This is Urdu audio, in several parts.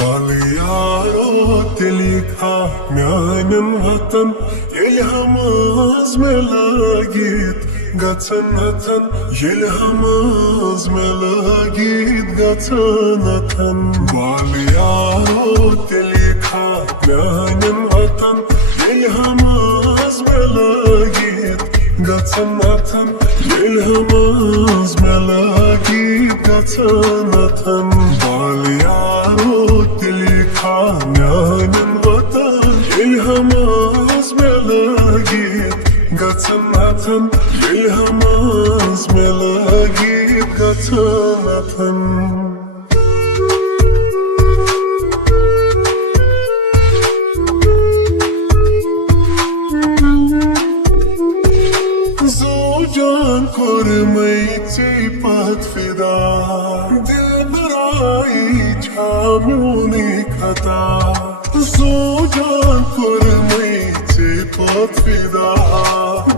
باليارو تليكها ميانن وطن يلهمز ملاقيت قطنتن يلهمز ملاقيت قطنتن باليارو تليكها ميانن وطن يلهمز ملاقيت قطنتن يلهمز ملاقيت قطنتن باليارو تليكها ميانن وطن يلهمز ملاقيت قطنتن يلهمز ملاقيت قطنتن زوجان كرميتي باتفدا دل براي جاموني كتا زوجان كرميتي باتفدا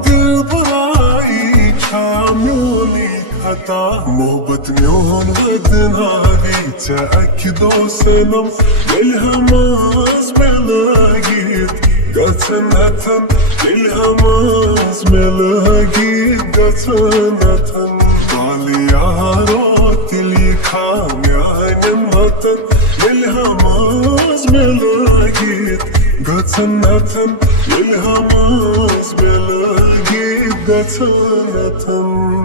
دل براي جاموني كتا محبت ميون ودنا بي تأكدو سنم يلهمز ملاقيت قطنتن يلهمز ملاقيت قطنتن باليارو تليكها ميانن وطن يلهمز ملاقيت قطنتن يلهمز ملاقيت قطنتن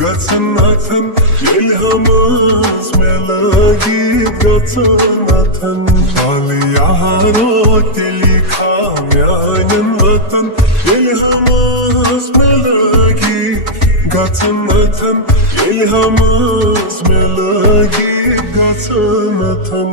قطنتن يلهمز ملاقيت قطنتن باليارو تليكها ميانن وطن يلهمز ملاقيت قطنتن يلهمز ملاقيت قطنتن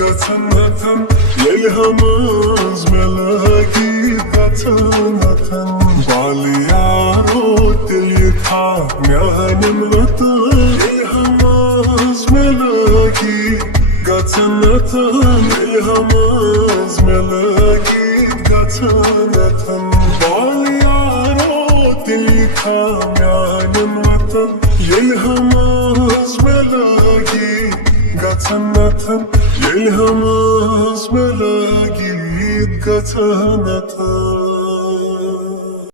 قطنتن يلهمز ملاقيت قطنتن باليارو تليكها ميانن وطن يلهمز ملاقيت قطنتن يلهمز ملاقيت قطنتن باليارو تليكها ميانن وطن يلهمز ملاقيت قطنتن يلهمز ملاقيت قطنتن